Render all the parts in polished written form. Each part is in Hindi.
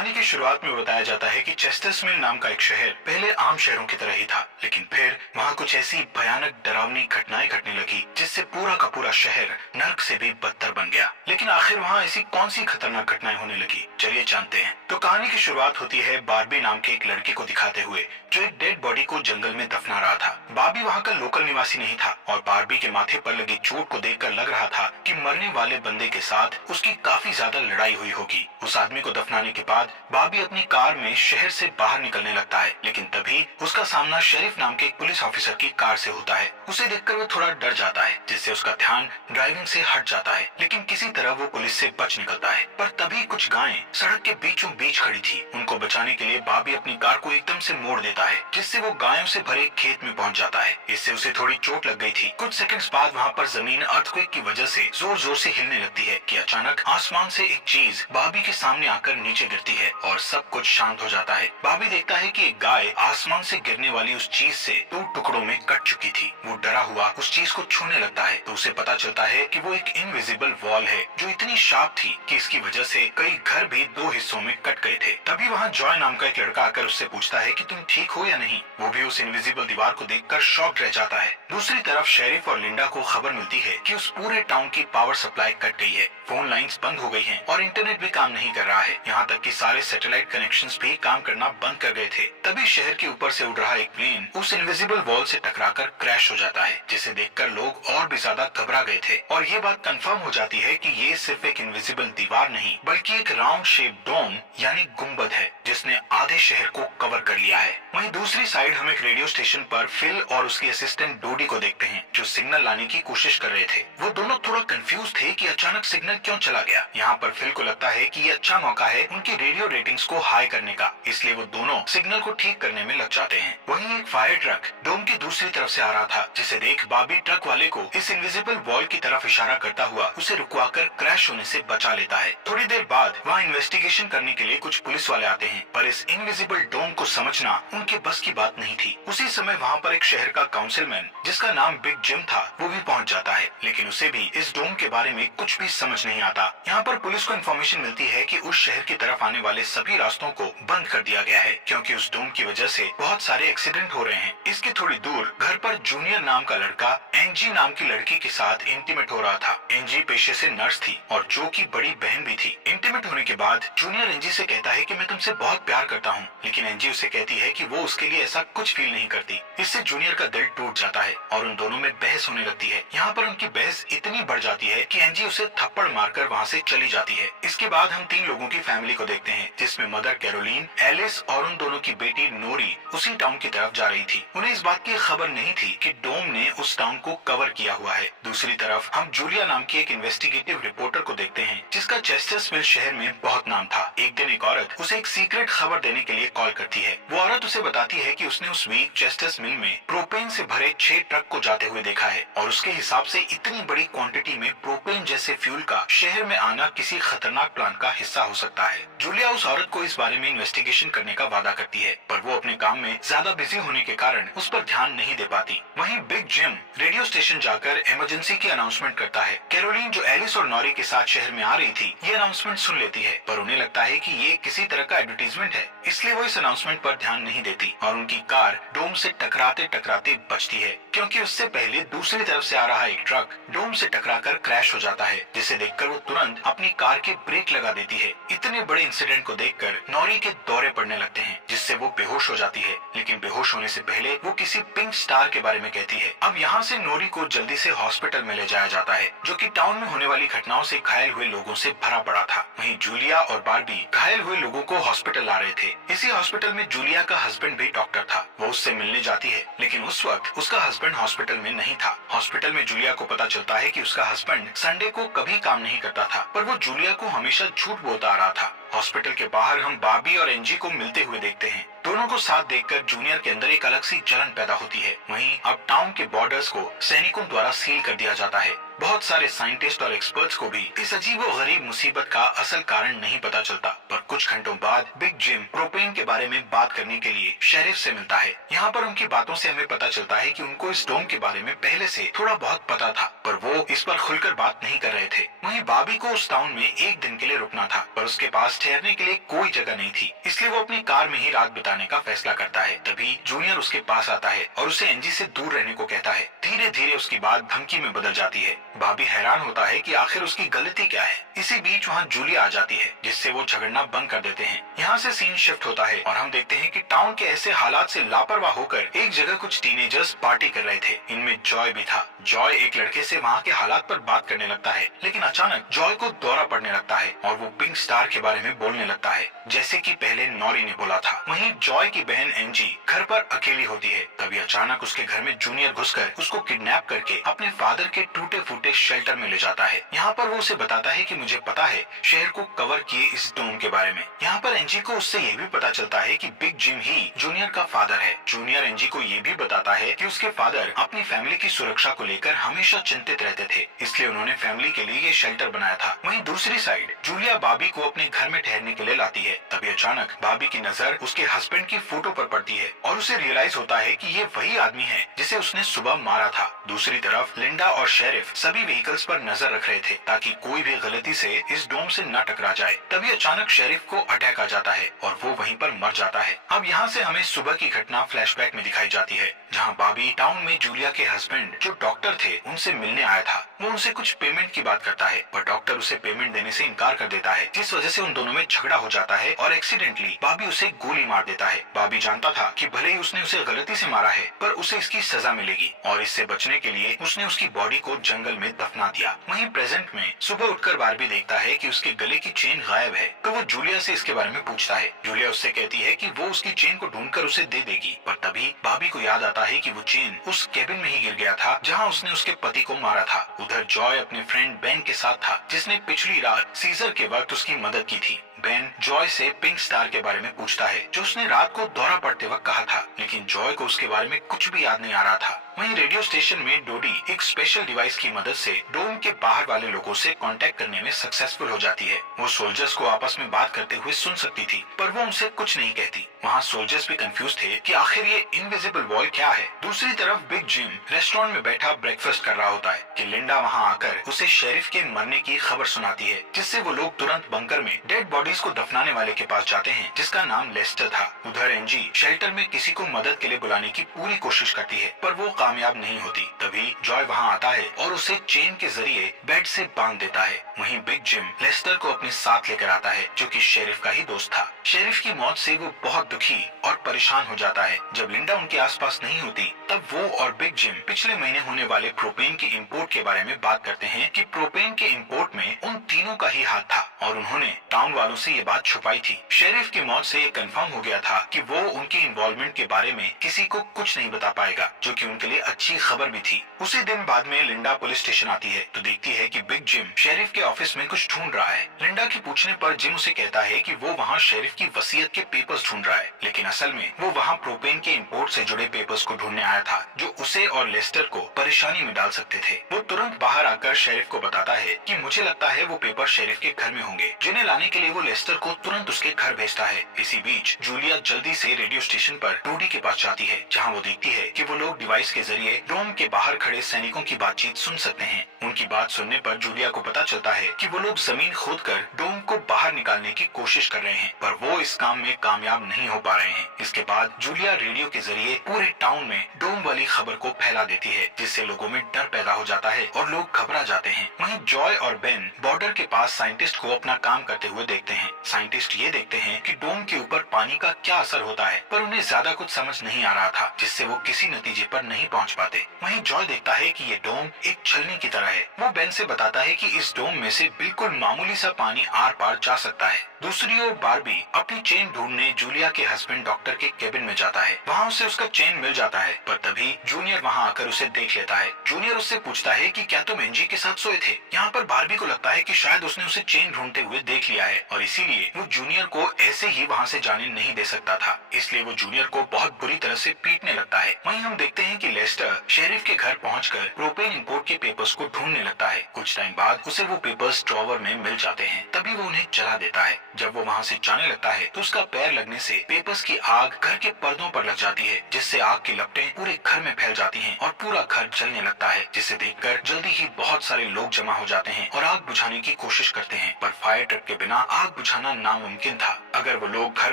कहानी की शुरुआत में बताया जाता है कि चेस्टर्स मिल नाम का एक शहर पहले आम शहरों की तरह ही था, लेकिन फिर वहाँ कुछ ऐसी भयानक डरावनी घटनाएं घटने लगी जिससे पूरा का पूरा शहर नर्क से भी बदतर बन गया। लेकिन आखिर वहाँ ऐसी कौन सी खतरनाक घटनाएं होने लगी, चलिए जानते हैं। तो कहानी की शुरुआत होती है बार्बी नाम के एक लड़के को दिखाते हुए जो एक डेड बॉडी को जंगल में दफना रहा था। बार्बी वहाँ का लोकल निवासी नहीं था और बार्बी के माथे पर लगी चोट को देखकर लग रहा था कि मरने वाले बंदे के साथ उसकी काफी ज्यादा लड़ाई हुई होगी। उस आदमी को दफनाने के बाद बार्बी अपनी कार में शहर से बाहर निकलने लगता है, लेकिन तभी उसका सामना शेरिफ नाम के एक पुलिस ऑफिसर की कार से होता है। उसे देखकर वो थोड़ा डर जाता है, जिससे उसका ध्यान ड्राइविंग से हट जाता है, लेकिन किसी तरह वो पुलिस से बच निकलता है। पर तभी कुछ गायें सड़क के बीचों बीच खड़ी थी। उनको बचाने के लिए बार्बी अपनी कार को एकदम से मोड़ देता है, जिससे वो गायों से भरे खेत में पहुंच जाता है। इससे उसे थोड़ी चोट लग गई थी। कुछ सेकंड्स बाद वहाँ पर जमीन अर्थक्वेक की वजह से जोर जोर से हिलने लगती है कि अचानक आसमान से एक चीज बार्बी के सामने आकर नीचे गिरती है और सब कुछ शांत हो जाता है। बार्बी देखता है कि एक गाय आसमान से गिरने वाली उस चीज से 2 टुकड़ों में कट चुकी थी। वो डरा हुआ उस चीज को छूने लगता है तो उसे पता चलता है कि वो एक इनविजिबल वॉल है जो इतनी शार्प थी कि इसकी वजह से कई घर भी 2 हिस्सों में कट गए थे। तभी वहाँ जॉय नाम का एक लड़का आकर उससे पूछता है कि तुम ठीक हो या नहीं। वो भी उस इनविजिबल दीवार को देखकर शॉक रह जाता है। दूसरी तरफ शेरिफ और लिंडा को खबर मिलती है कि उस पूरे टाउन की पावर सप्लाई कट गई है, फोन लाइंस बंद हो गई हैं और इंटरनेट भी काम नहीं कर रहा है। यहाँ तक कि सारे सैटेलाइट कनेक्शंस भी काम करना बंद कर गए थे। तभी शहर के ऊपर से उड़ रहा एक प्लेन उस इनविजिबल वॉल से टकराकर क्रैश हो जाता है, जिसे देखकर लोग और भी ज्यादा घबरा गए थे। और ये बात कंफर्म हो जाती है कि ये सिर्फ एक इनविजिबल दीवार नहीं बल्कि एक राउंड शेप डोम यानी गुम्बद है जिसने आधे शहर को कवर कर लिया है। वहीं दूसरी साइड हम एक रेडियो स्टेशन पर फिल और उसकी असिस्टेंट डोडी को देखते हैं जो सिग्नल लाने की कोशिश कर रहे थे। वो दोनों थोड़ा कंफ्यूज थे कि अचानक सिग्नल क्यों चला गया। यहाँ पर फिल को लगता है कि ये अच्छा मौका है उनकी रेडियो रेटिंग्स को हाई करने का, इसलिए वो दोनों सिग्नल को ठीक करने में लग जाते हैं। वहीं एक फायर ट्रक डोम की दूसरी तरफ से आ रहा था, जिसे देख बार्बी ट्रक वाले को इस इनविजिबल वॉल की तरफ इशारा करता हुआ उसे रुकवाकर क्रैश होने से बचा लेता है। थोड़ी देर बाद वहाँ इन्वेस्टिगेशन करने के लिए कुछ पुलिस वाले आते हैं, पर इस इनविजिबल डोम को समझना उनके बस की बात नहीं थी। उसी समय वहाँ पर एक शहर का काउंसिलमैन जिसका नाम बिग जिम था वो भी पहुँच जाता है, लेकिन उसे भी इस डोम के बारे में कुछ भी समझ नहीं आता। यहाँ पर पुलिस को इन्फॉर्मेशन मिलती है कि उस शहर की तरफ आने वाले सभी रास्तों को बंद कर दिया गया है क्योंकि उस डोम की वजह से बहुत सारे एक्सीडेंट हो रहे हैं। इसके थोड़ी दूर घर पर जूनियर नाम का लड़का एंजी नाम की लड़की के साथ इंटीमेट हो रहा था। एंजी पेशे से नर्स थी और जो की बड़ी बहन भी थी। इंटीमेट होने के बाद जूनियर एंजी से कहता है कि मैं तुमसे बहुत प्यार करता हूँ, लेकिन एंजी उसे कहती है कि वो उसके लिए ऐसा कुछ फील नहीं करती। इससे जूनियर का दिल टूट जाता है और उन दोनों में बहस होने लगती है। यहाँ पर उनकी बहस इतनी बढ़ जाती है कि एंजी उसे थप्पड़ मारकर वहाँ से चली जाती है। इसके बाद हम 3 लोगों की फैमिली को देखते हैं, जिसमें मदर कैरोलीन, एलिस और उन दोनों की बेटी नोरी उसी टाउन की तरफ जा रही थी। उन्हें इस बात की खबर नहीं थी कि डोम ने उस टाउन को कवर किया हुआ है। दूसरी तरफ हम जूलिया नाम की एक इन्वेस्टिगेटिव रिपोर्टर को देखते हैं जिसका चेस्टर्स मिल शहर में बहुत नाम था। एक दिन एक औरत उसे एक सीक्रेट खबर देने के लिए कॉल करती है। वो औरत उसे बताती है कि उसने उस वीक चेस्टर्स मिल में प्रोपेन से भरे 6 ट्रक को जाते हुए देखा है और उसके हिसाब से इतनी बड़ी क्वांटिटी में प्रोपेन जैसे फ्यूल का शहर में आना किसी खतरनाक प्लान का हिस्सा हो सकता है। जूलिया उस औरत को इस बारे में इन्वेस्टिगेशन करने का वादा करती है, पर वो अपने काम में ज्यादा बिजी होने के कारण उस पर ध्यान नहीं दे पाती। वहीं बिग जिम रेडियो स्टेशन जाकर इमरजेंसी की अनाउंसमेंट करता है। कैरोलीन जो एलिस और नॉरी के साथ शहर में आ रही थी ये अनाउंसमेंट सुन लेती है, पर उन्हें लगता है कि ये किसी तरह का एडवर्टीजमेंट है, इसलिए वो इस अनाउंसमेंट पर ध्यान नहीं देती और उनकी कार डोम से टकराते टकराते बचती है, क्योंकि उससे पहले दूसरी तरफ से आ रहा एक ट्रक डोम से टकराकर क्रैश हो जाता है, जिसे देखकर वो तुरंत अपनी कार के ब्रेक लगा देती है। इतने बड़े इंसिडेंट को देखकर नॉरी के दौरे पड़ने लगते हैं, जिससे वो बेहोश हो जाती है, लेकिन बेहोश होने से पहले वो किसी पिंक स्टार के बारे में कहती है। अब यहाँ से नोरी को जल्दी से हॉस्पिटल में ले जाया जाता है, जो कि टाउन में होने वाली घटनाओं से घायल हुए लोगों से भरा पड़ा था। वहीं जूलिया और बार्बी घायल हुए लोगों को हॉस्पिटल ला रहे थे। इसी हॉस्पिटल में जूलिया का हस्बैंड भी डॉक्टर था। वो उससे मिलने जाती है, लेकिन उस वक्त उसका हस्बैंड हॉस्पिटल में नहीं था। हॉस्पिटल में जूलिया को पता चलता है कि उसका हस्बैंड संडे को कभी काम नहीं करता था, पर वो जूलिया को हमेशा झूठ बोलता आ रहा था। हॉस्पिटल के बाहर हम बार्बी और एंजी को मिलते हुए देखते हैं। दोनों को साथ देखकर जूनियर के अंदर एक अलग सी जलन पैदा होती है। वहीं अब टाउन के बॉर्डर्स को सैनिकों द्वारा सील कर दिया जाता है। बहुत सारे साइंटिस्ट और एक्सपर्ट्स को भी इस अजीबोगरीब मुसीबत का असल कारण नहीं पता चलता, पर कुछ घंटों बाद बिग जिम प्रोपेन के बारे में बात करने के लिए शेरिफ से मिलता है। यहाँ पर उनकी बातों से हमें पता चलता है कि उनको इस डोम के बारे में पहले से थोड़ा बहुत पता था, पर वो इस पर खुलकर बात नहीं कर रहे थे। वहीं बार्बी को उस टाउन में एक दिन के लिए रुकना था, पर उसके पास ठहरने के लिए कोई जगह नहीं थी, इसलिए वो अपनी कार में ही रात बिताने का फैसला करता है। तभी जूनियर उसके पास आता है और उसे एंजी से दूर रहने को कहता है। धीरे धीरे उसकी बात धमकी में बदल जाती है। बॉबी हैरान होता है कि आखिर उसकी गलती क्या है। इसी बीच वहाँ जूलिया आ जाती है, जिससे वो झगड़ना बंद कर देते हैं। यहाँ से सीन शिफ्ट होता है और हम देखते हैं कि टाउन के ऐसे हालात से लापरवाह होकर एक जगह कुछ टीनेजर्स पार्टी कर रहे थे। इनमें जॉय भी था। जॉय एक लड़के से वहाँ के हालात पर बात करने लगता है, लेकिन अचानक जॉय को दौरा पड़ने लगता है और वो पिंक स्टार के बारे में बोलने लगता है, जैसे कि पहले नॉरी ने बोला था। वहीं जॉय की बहन एंजी घर पर अकेली होती है। तभी अचानक उसके घर में जूनियर घुसकर उसको किडनैप करके अपने फादर के टूटे फूटे शेल्टर में ले जाता है। यहाँ पर वो उसे बताता है कि मुझे पता है शहर को कवर किए इस डोम के बारे में। यहाँ पर एंजी को उससे ये भी पता चलता है कि बिग जिम ही जूनियर का फादर है। जूनियर एंजी को ये भी बताता है कि उसके फादर अपनी फैमिली की सुरक्षा को लेकर हमेशा चिंतित रहते थे, इसलिए उन्होंने फैमिली के लिए ये शेल्टर बनाया था। वहीं दूसरी साइड जूलिया बॉबी को अपने घर में ठहरने के लिए लाती है। तभी अचानक बॉबी की नजर उसके हस्बैंड की फोटो पर पड़ती है और उसे रियलाइज होता है कि ये वही आदमी है जिसे उसने सुबह मारा था। दूसरी तरफ लिंडा और शेरिफ सभी व्हीकल्स पर नजर रख रहे थे ताकि कोई भी गलती से इस डोम से न टकरा जाए। तभी अचानक शेरिफ को अटैक आ जाता है और वो वहीं पर मर जाता है। अब यहाँ से हमें सुबह की घटना फ्लैशबैक में दिखाई जाती है, जहाँ बॉबी टाउन में जूलिया के हस्बैंड जो डॉक्टर थे उनसे मिलने आया था। वो उनसे कुछ पेमेंट की बात करता है, पर डॉक्टर उसे पेमेंट देने से इनकार कर देता है, जिस वजह से उन दोनों में झगड़ा हो जाता है और एक्सीडेंटली बॉबी उसे गोली मार देता है। बॉबी जानता था कि भले ही उसने उसे गलती से मारा है, पर उसे इसकी सजा मिलेगी और इससे बचने के लिए उसने उसकी बॉडी को जंगल में दफना दिया। वहीं प्रेजेंट में सुबह उठकर बार्बी देखता है कि उसके गले की चेन गायब है, तो वो जूलिया से इसके बारे में पूछता है। जूलिया उससे कहती है कि वो उसकी चेन को ढूंढकर उसे दे देगी, पर तभी बॉबी को याद आता है कि वो चेन उस केबिन में ही गिर गया था जहाँ उसने उसके पति को मारा था। उधर जॉय अपने फ्रेंड बेन के साथ था, जिसने पिछली रात सीजर के वक्त उसकी मदद की थी। बेन जॉय से पिंक स्टार के बारे में पूछता है जो उसने रात को दौरा पड़ते वक्त कहा था, लेकिन जॉय को उसके बारे में कुछ भी याद नहीं आ रहा था। वहीं रेडियो स्टेशन में डोडी एक स्पेशल डिवाइस की मदद से डोम के बाहर वाले लोगों से कांटेक्ट करने में सक्सेसफुल हो जाती है। वो सोल्जर्स को आपस में बात करते हुए सुन सकती थी, पर वो उनसे कुछ नहीं कहती। वहाँ सोल्जर्स भी कंफ्यूज थे कि आखिर ये इनविजिबल वॉल क्या है। दूसरी तरफ बिग जिम रेस्टोरेंट में बैठा ब्रेकफास्ट कर रहा होता है कि लिंडा वहाँ आकर उसे शेरिफ के मरने की खबर सुनाती है, जिससे वो लोग तुरंत बंकर में डेड बॉडीज को दफनाने वाले के पास जाते हैं, जिसका नाम लेस्टर था। उधर एंजी शेल्टर में किसी को मदद के लिए बुलाने की पूरी कोशिश करती है, पर वो कामयाब नहीं होती। तभी जॉय वहाँ आता है और उसे चेन के जरिए बेड से बांध देता है। वहीं बिग जिम लेस्टर को अपने साथ लेकर आता है, जो कि शेरिफ का ही दोस्त था। शेरिफ की मौत से वो बहुत दुखी और परेशान हो जाता है। जब लिंडा उनके आसपास नहीं होती, तब वो और बिग जिम पिछले महीने होने वाले प्रोपेन के इंपोर्ट के बारे में बात करते हैं कि प्रोपेन के इंपोर्ट में उन तीनों का ही हाथ था और उन्होंने टाउन वालों से ये बात छुपाई थी। शेरिफ की मौत से ये कंफर्म हो गया था कि वो उनकी इन्वॉल्वमेंट के बारे में किसी को कुछ नहीं बता पाएगा, जो कि उनके लिए अच्छी खबर भी थी। उसी दिन बाद में लिंडा पुलिस स्टेशन आती है तो देखती है कि बिग जिम शेरिफ के ऑफिस में कुछ ढूंढ रहा है। लिंडा के पूछने पर जिम उसे कहता है कि वो वहाँ शेरिफ की वसीयत के पेपर्स ढूंढ रहा है, लेकिन असल में वो वहाँ प्रोपेन के इंपोर्ट से जुड़े पेपर्स को ढूंढने आया था, जो उसे और लेस्टर को परेशानी में डाल सकते थे। वो तुरंत बाहर आकर शेरिफ को बताता है कि मुझे लगता है वो पेपर शेरिफ के घर में होंगे, जिन्हें लाने के लिए वो लेस्टर को तुरंत उसके घर भेजता है। इसी बीच जूलिया जल्दी से रेडियो स्टेशन पर डोडी के पास जाती है, जहाँ वो देखती है कि वो लोग डिवाइस के जरिए डोम के बाहर खड़े सैनिकों की बातचीत सुन सकते हैं। उनकी बात सुनने पर जूलिया को पता चलता है कि वो लोग जमीन खोदकर डोम को बाहर निकालने की कोशिश कर रहे हैं, पर वो इस काम में कामयाब नहीं हो पा रहे हैं। इसके बाद जूलिया रेडियो के जरिए पूरे टाउन में डोम वाली खबर को फैला देती है, जिससे लोगों में डर पैदा हो जाता है और लोग घबरा जाते हैं। वहीं जॉय और बेन बॉर्डर के पास साइंटिस्ट को अपना काम करते हुए देखते हैं। साइंटिस्ट ये देखते हैं कि डोम के ऊपर पानी का क्या असर होता है, पर उन्हें ज्यादा कुछ समझ नहीं आ रहा था, जिससे वो किसी नतीजे पर नहीं पहुंच पाते। वहीं जॉय देखता है कि ये डोम एक छलनी की तरह है। वो बेन से बताता है कि इस डोम में से बिल्कुल मामूली सा पानी आर पार जा सकता है। दूसरी ओर बार्बी अपनी चेन ढूंढने जूलिया के हस्बैंड डॉक्टर के केबिन में जाता है। वहाँ उसे उसका चेन मिल जाता है, पर तभी जूनियर वहाँ आकर उसे देख लेता है। जूनियर उससे पूछता है कि क्या तुम एंजी के साथ सोए थे। यहाँ पर बार्बी को लगता है कि शायद उसने उसे चेन ढूंढते हुए देख लिया है और इसीलिए वो जूनियर को ऐसे ही वहाँ से जाने नहीं दे सकता था, इसलिए वो जूनियर को बहुत बुरी तरह से पीटने लगता है। वहीं हम देखते हैं कि लेस्टर शेरिफ के घर पहुंचकर प्रोपेन इंपोर्ट के पेपर्स को ढूंढने लगता है। कुछ टाइम बाद उसे वो पेपर्स ड्रॉवर में मिल जाते हैं, तभी वो उन्हें जला देता है। जब वो वहाँ से जाने लगता है तो उसका पैर लगने से पेपर्स की आग घर के पर्दों पर लग जाती है, जिससे आग की लपटें पूरे घर में फैल जाती हैं और पूरा घर जलने लगता है, जिसे देखकर जल्दी ही बहुत सारे लोग जमा हो जाते हैं और आग बुझाने की कोशिश करते हैं, पर फायर ट्रक के बिना आग बुझाना नामुमकिन था। अगर वो लोग घर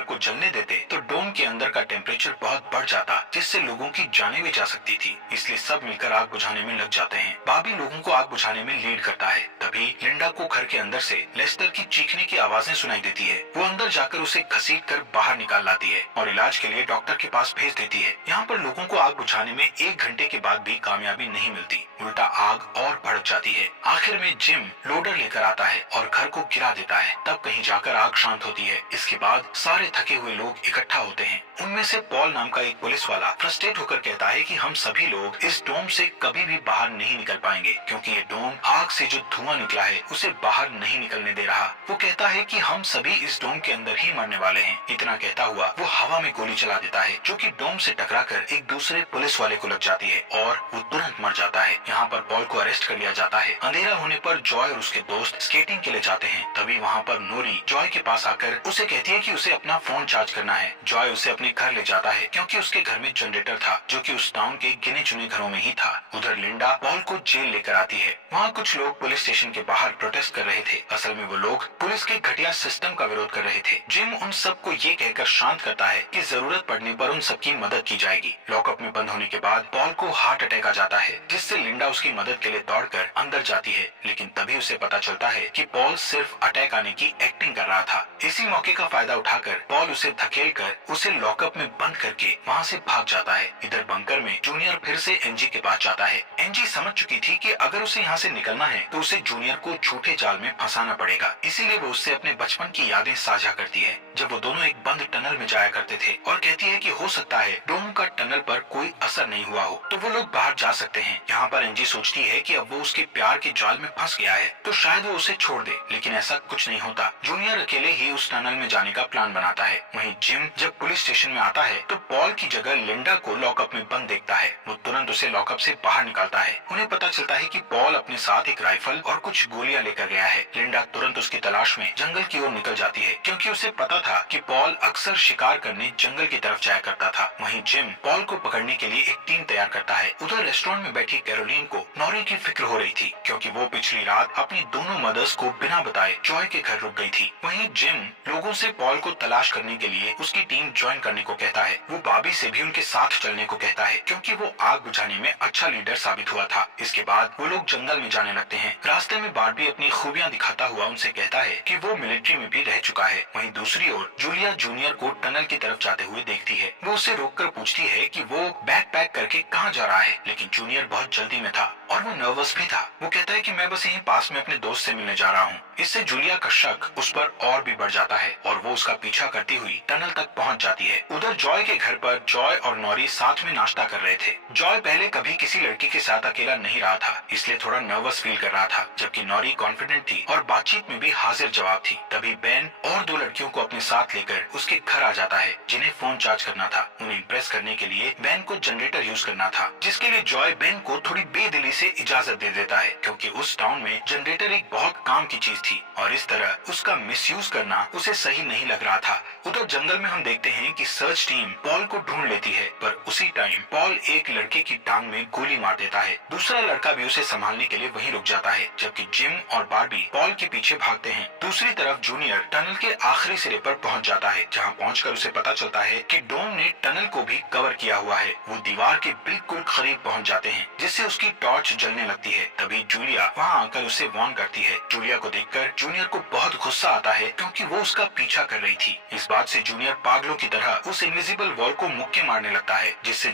को जलने देते तो डोम के अंदर का टेम्परेचर बहुत बढ़ जाता, जिससे लोगों की जानें भी जा सकती थी, इसलिए सब मिलकर आग बुझाने में लग जाते हैं। बाबी लोगों को आग बुझाने में लीड करता है। तभी लिंडा को घर के अंदर से लेस्टर की चीखने की आवाजें सुनाई देती है। वो अंदर जाकर उसे घसीटकर बाहर निकाल लाती है और इलाज के लिए डॉक्टर के पास भेज देती है। यहाँ पर लोगों को आग बुझाने में 1 घंटे के बाद भी कामयाबी नहीं मिलती, उल्टा आग और भड़क जाती है। आखिर में जिम लोडर लेकर आता है और घर को गिरा देता है, तब कहीं जाकर आग शांत होती है। इसके बाद सारे थके हुए लोग इकट्ठा होते हैं। उनमें से पॉल नाम का एक पुलिस वाला फ्रस्ट्रेट होकर कहता है कि हम सभी लोग इस डोम से कभी भी बाहर नहीं निकल पाएंगे, क्योंकि ये डोम आग से जो धुआं निकला है उसे बाहर नहीं निकलने दे रहा। वो कहता है कि हम सभी इस डोम के अंदर ही मरने वाले हैं। इतना कहता हुआ वो हवा में गोली चला देता है, जो कि डोम से टकराकर एक दूसरे पुलिस वाले को लग जाती है और वो तुरंत मर जाता है। यहाँ पर पॉल को अरेस्ट कर लिया जाता है। अंधेरा होने पर जॉय और उसके दोस्त स्केटिंग के लिए जाते हैं। तभी वहाँ पर नोरी जॉय के पास आकर उसे कहती है कि उसे अपना फोन चार्ज करना है। जॉय उसे अपने घर ले जाता है, क्योंकि उसके घर में जनरेटर था, जो कि उस टाउन के गिने चुने घरों में ही था। उधर लिंडा पॉल को जेल लेकर आती है। वहाँ कुछ लोग पुलिस स्टेशन के बाहर प्रोटेस्ट कर रहे थे। असल में वो लोग पुलिस के घटिया सिस्टम का विरोध कर रहे थे। जिम उन सबको ये कहकर शांत करता है कि जरूरत पड़ने पर उन सबकी मदद की जाएगी। लॉकअप में बंद होने के बाद पॉल को हार्ट अटैक आ जाता है, जिससे लिंडा उसकी मदद के लिए दौड़कर अंदर जाती है, लेकिन तभी उसे पता चलता है कि पॉल सिर्फ अटैक आने की एक्टिंग कर रहा था। इसी मौके का फायदा उठाकर पॉल उसे धकेलकर उसे लॉकअप में बंद करके वहाँ से भाग जाता है। इधर बंकर में जूनियर फिर से एनजी के पास जाता है। एनजी समझ चुकी थी कि अगर उसे यहाँ से निकलना है तो उसे जूनियर को झूठे जाल में फंसाना पड़ेगा, इसीलिए वो उससे अपने बचपन की यादें साझा करती है, जब वो दोनों एक बंद टनल में जाया करते थे, और कहती है कि हो सकता है डोम का टनल पर कोई असर नहीं हुआ हो, तो वो लोग बाहर जा सकते हैं। यहाँ पर एनजी सोचती है कि अब वो उसके प्यार के जाल में फंस गया है तो शायद वो उसे छोड़ दे, लेकिन ऐसा कुछ नहीं होता। जूनियर अकेले ही उस टनल में जाने का प्लान बनाता है। वहीं जिम जब पुलिस स्टेशन में आता है तो पॉल की जगह लिंडा को लॉकअप में बंद देखता है। वो तुरंत उसे लॉकअप से बाहर निकालता है। उन्हें पता चलता है कि पॉल अपने साथ एक राइफल और कुछ गोलियां लेकर गया है। लिंडा तुरंत उसकी तलाश में जंगल की ओर निकल जाती है, क्योंकि उसे पता था कि पॉल अक्सर शिकार करने जंगल की तरफ जाया करता था। वहीं जिम पॉल को पकड़ने के लिए एक टीम तैयार करता है। उधर रेस्टोरेंट में बैठी कैरोलीन को नॉरी की फिक्र हो रही थी, क्योंकि वो पिछली रात अपनी दोनों मदर्स को बिना बताए जॉय के घर रुक गई थी। वहीं जिम लोगों से पॉल को तलाश करने के लिए उसकी टीम ज्वाइन करने को कहता है। वो बाबी से भी उनके साथ चलने को कहता है, क्योंकि वो आग बुझाने में अच्छा लीडर साबित हुआ था। इसके बाद वो लोग जंगल में जाने लगते हैं। रास्ते में बार्बी अपनी खूबियां दिखाता हुआ उनसे कहता है कि वो मिलिट्री में भी रह चुका है। वहीं दूसरी ओर जूलिया जूनियर को टनल की तरफ जाते हुए देखती है। वो उसे रोककर पूछती है कि वो बैग पैक करके कहाँ जा रहा है, लेकिन जूनियर बहुत जल्दी में था और वो नर्वस भी था। वो कहता है कि मैं बस यहीं पास में अपने दोस्त से मिलने जा रहा हूँ। इससे जूलिया का शक उस पर और भी बढ़ जाता है और वो उसका पीछा करती हुई टनल तक पहुँच जाती है। उधर जॉय के घर पर जॉय और नॉरी साथ में नाश्ता कर रहे थे। जॉय पहले कभी किसी लड़की के साथ अकेला नहीं रहा था, इसलिए थोड़ा नर्वस फील कर रहा था, जबकि नॉरी कॉन्फिडेंट थी और बातचीत में भी हाजिर जवाब थी। तभी बेन और 2 लड़कियों को अपने साथ लेकर उसके घर आ जाता है, जिन्हें फोन चार्ज करना था। उन्हें इम्प्रेस करने के लिए बेन को जनरेटर यूज करना था, जिसके लिए जॉय बेन को थोड़ी बेदिली से इजाजत दे देता है, क्योंकि उस टाउन में जनरेटर एक बहुत काम की चीज थी और इस तरह उसका मिसयूज करना उसे सही नहीं लग रहा था। उधर जंगल में हम देखते हैं कि सर्च टीम पॉल को ढूंढ लेती है, पर उसी टाइम पॉल एक लड़के की टांग में गोली मार देता है। दूसरा लड़का भी उसे संभालने के लिए वहीं रुक जाता है, जबकि जिम और बार्बी पॉल के पीछे भागते हैं। दूसरी तरफ जूनियर टनल के आखिरी सिरे पर पहुंच जाता है, जहां पहुंचकर उसे पता चलता है कि डोम ने टनल को भी कवर किया हुआ है। वो दीवार के बिल्कुल करीब पहुंच जाते हैं, जिससे उसकी टॉर्च जलने लगती है। तभी जूलिया वहां आकर उसे वार्न करती है। जूलिया को देखकर जूनियर को बहुत गुस्सा आता है, क्योंकि वो उसका पीछा कर रही थी। इस बात से जूनियर पागलों की तरह उस इनविजिबल वॉल को मुक्के मारने लगता है, जिससे